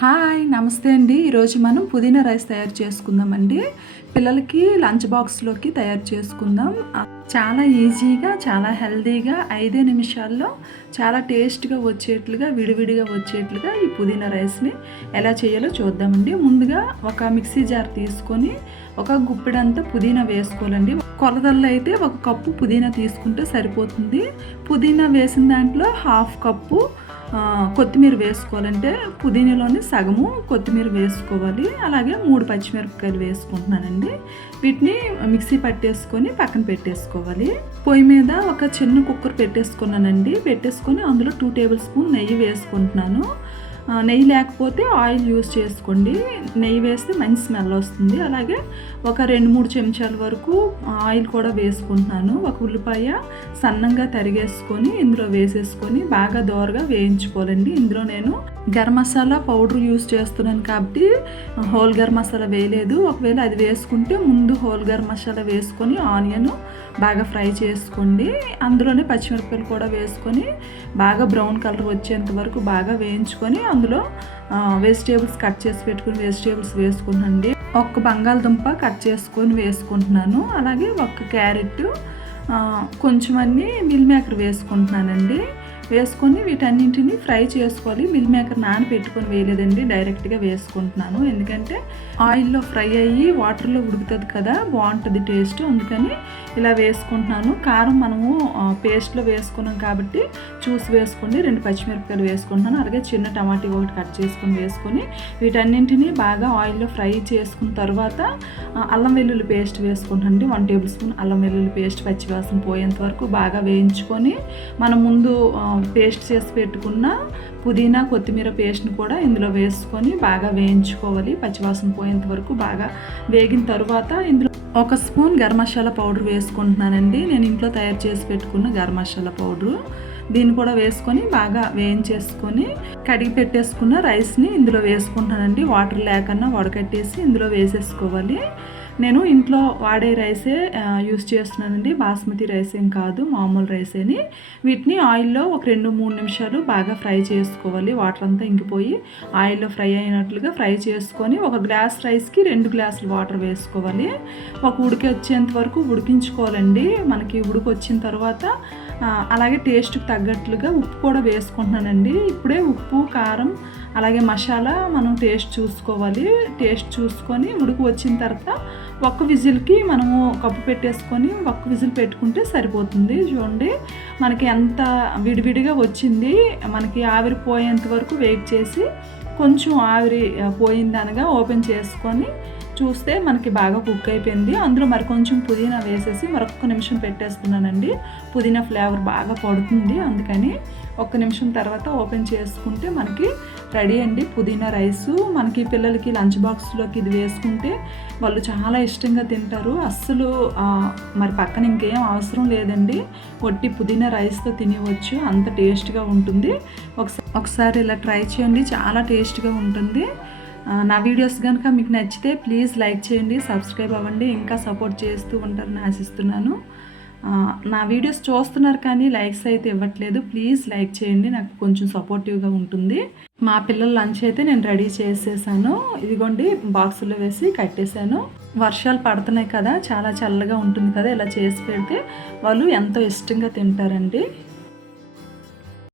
Hi నమస్తే అండి. ఈరోజు మనం పుదీనా రైస్ తయారు చేసుకుందామండి. పిల్లలకి లంచ్ బాక్స్లోకి తయారు చేసుకుందాం. చాలా ఈజీగా చాలా హెల్దీగా ఐదే నిమిషాల్లో చాలా టేస్ట్గా వచ్చేట్లుగా విడివిడిగా వచ్చేట్లుగా ఈ పుదీనా రైస్ని ఎలా చేయాలో చూద్దామండి. ముందుగా ఒక మిక్సీ జార్ తీసుకొని ఒక గుప్పెడంతా పుదీనా వేసుకోవాలండి. కొలతల్లో అయితే ఒక కప్పు పుదీనా తీసుకుంటే సరిపోతుంది. పుదీనా వేసిన దాంట్లో హాఫ్ కప్పు కొత్తిమీర వేసుకోవాలంటే పుదీనాలోని సగము కొత్తిమీర వేసుకోవాలి. అలాగే మూడు పచ్చిమిరపకాయలు వేసుకుంటున్నానండి. వీటిని మిక్సీ పట్టేసుకొని పక్కన పెట్టేసుకోవాలి. పొయ్యి మీద ఒక చిన్న కుక్కర్ పెట్టేసుకున్నానండి. పెట్టేసుకొని అందులో టూ టేబుల్ స్పూన్ నెయ్యి వేసుకుంటున్నాను. నెయ్యి లేకపోతే ఆయిల్ యూస్ చేసుకోండి. నెయ్యి వేస్తే మంచి స్మెల్ వస్తుంది. అలాగే ఒక రెండు మూడు చెంచాల వరకు ఆయిల్ కూడా వేసుకుంటున్నాను. ఒక ఉల్లిపాయ సన్నంగా తరిగేసుకొని ఇందులో వేసేసుకొని బాగా దోరగా వేయించుకోవాలండి. ఇందులో నేను గరం మసాలా పౌడర్ యూస్ చేస్తున్నాను కాబట్టి హోల్ గరం మసాలా వేయలేదు. ఒకవేళ అది వేసుకుంటే ముందు హోల్ గరం మసాలా వేసుకొని ఆనియన్ బాగా ఫ్రై చేసుకోండి. అందులోనే పచ్చిమిరపకాయలు కూడా వేసుకొని బాగా బ్రౌన్ కలర్ వచ్చేంత వరకు బాగా వేయించుకొని అందులో వెజిటేబుల్స్ కట్ చేసి పెట్టుకుని వెజిటేబుల్స్ వేసుకునండి ఒక్క బంగాళదుంప కట్ చేసుకొని వేసుకుంటున్నాను. అలాగే ఒక క్యారెట్ కొంచెం అన్ని మిల్ మేకర్ వేసుకుంటున్నానండి. వేసుకొని వీటన్నింటిని ఫ్రై చేసుకోవాలి. మిల్ మేకర్ నానబెట్టుకొని వేయలేదండి. డైరెక్ట్గా వేసుకుంటున్నాను. ఎందుకంటే ఆయిల్లో ఫ్రై అయ్యి వాటర్లో ఉడుకుతుంది కదా బాగుంటుంది టేస్ట్. అందుకని ఇలా వేసుకుంటున్నాను. కారం మనము పేస్ట్లో వేసుకున్నాం కాబట్టి చూసి వేసుకోండి. రెండు పచ్చిమిరపకాయలు వేసుకుంటున్నాను. అలాగే చిన్న టమాటా ఒకటి కట్ చేసుకొని వేసుకొని వీటన్నింటినీ బాగా ఆయిల్లో ఫ్రై చేసుకున్న తర్వాత అల్లం వెల్లుల్లి పేస్ట్ వేసుకుంటానండి వన్ టేబుల్ స్పూన్ అల్లం వెల్లుల్లి పేస్ట్ పచ్చివాసన పోయేంత వరకు బాగా వేయించుకొని మనం ముందు పేస్ట్ చేసి పెట్టుకున్న పుదీనా కొత్తిమీర పేస్ట్ని కూడా ఇందులో వేసుకొని బాగా వేయించుకోవాలి. పచ్చివాసన పోయేంత వరకు బాగా వేగిన తర్వాత ఇందులో ఒక స్పూన్ గరం మసాలా పౌడర్ వేసుకుంటున్నానండి. నేను ఇంట్లో తయారు చేసి పెట్టుకున్న గరం మసాలా పౌడరు. దీన్ని కూడా వేసుకొని బాగా వేయించేసుకొని కడిగి పెట్టేసుకున్న రైస్ని ఇందులో వేసుకుంటున్నానండి. వాటర్ లేకన్నా వడకట్టేసి ఇందులో వేసేసుకోవాలి. నేను ఇంట్లో వాడే రైసే యూస్ చేస్తున్నానండి. బాస్మతి రైస్ ఏం కాదు మామూలు రైసేని వీటిని ఆయిల్లో ఒక రెండు మూడు నిమిషాలు బాగా ఫ్రై చేసుకోవాలి. వాటర్ అంతా ఇంకిపోయి ఆయిల్లో ఫ్రై అయినట్లుగా ఫ్రై చేసుకొని ఒక గ్లాస్ రైస్కి రెండు గ్లాసులు వాటర్ వేసుకోవాలి. ఒక ఉడికి వచ్చేంత వరకు ఉడికించుకోవాలండి. మనకి ఉడికి వచ్చిన తర్వాత అలాగే టేస్ట్కి తగ్గట్లుగా ఉప్పు కూడా వేసుకుంటున్నానండి. ఇప్పుడే ఉప్పు కారం అలాగే మసాలా మనం టేస్ట్ చూసుకోవాలి. టేస్ట్ చూసుకొని ఉడికి వచ్చిన తర్వాత ఒక్క విజిల్కి మనము కప్పు పెట్టేసుకొని ఒక్క విజిల్ పెట్టుకుంటే సరిపోతుంది. చూడండి మనకి ఎంత విడివిడిగా వచ్చింది. మనకి ఆవిరి పోయేంత వరకు వెయిట్ చేసి కొంచెం ఆవిరి పోయిందనగా ఓపెన్ చేసుకొని చూస్తే మనకి బాగా కుక్ అయిపోయింది. అందులో మరి కొంచెం పుదీనా వేసేసి మరొక నిమిషం పెట్టేస్తున్నానండి. పుదీనా ఫ్లేవర్ బాగా పడుతుంది. అందుకని ఒక్క నిమిషం తర్వాత ఓపెన్ చేసుకుంటే మనకి రెడీ అండి పుదీనా రైసు. మనకి పిల్లలకి లంచ్ బాక్స్లోకి ఇది వేసుకుంటే వాళ్ళు చాలా ఇష్టంగా తింటారు. అస్సలు మరి పక్కన ఇంకేం అవసరం లేదండి. వట్టి పుదీనా రైస్తో తినేవచ్చు. అంత టేస్ట్గా ఉంటుంది. ఒకసారి ఒకసారి ఇలా ట్రై చేయండి. చాలా టేస్ట్గా ఉంటుంది. నా వీడియోస్ కనుక మీకు నచ్చితే ప్లీజ్ లైక్ చేయండి సబ్స్క్రైబ్ అవ్వండి ఇంకా సపోర్ట్ చేస్తూ ఉంటారని ఆశిస్తున్నాను. నా వీడియోస్ చూస్తున్నారు కానీ లైక్స్ అయితే ఇవ్వట్లేదు. ప్లీజ్ లైక్ చేయండి నాకు కొంచెం సపోర్టివ్గా ఉంటుంది. మా పిల్లల లంచ్ అయితే నేను రెడీ చేసేసాను. ఇదిగోండి బాక్సులో వేసి కట్టేశాను. వర్షాలు పడుతున్నాయి కదా చాలా చల్లగా ఉంటుంది కదా ఇలా చేసి పెడితే వాళ్ళు ఎంతో ఇష్టంగా తింటారండి.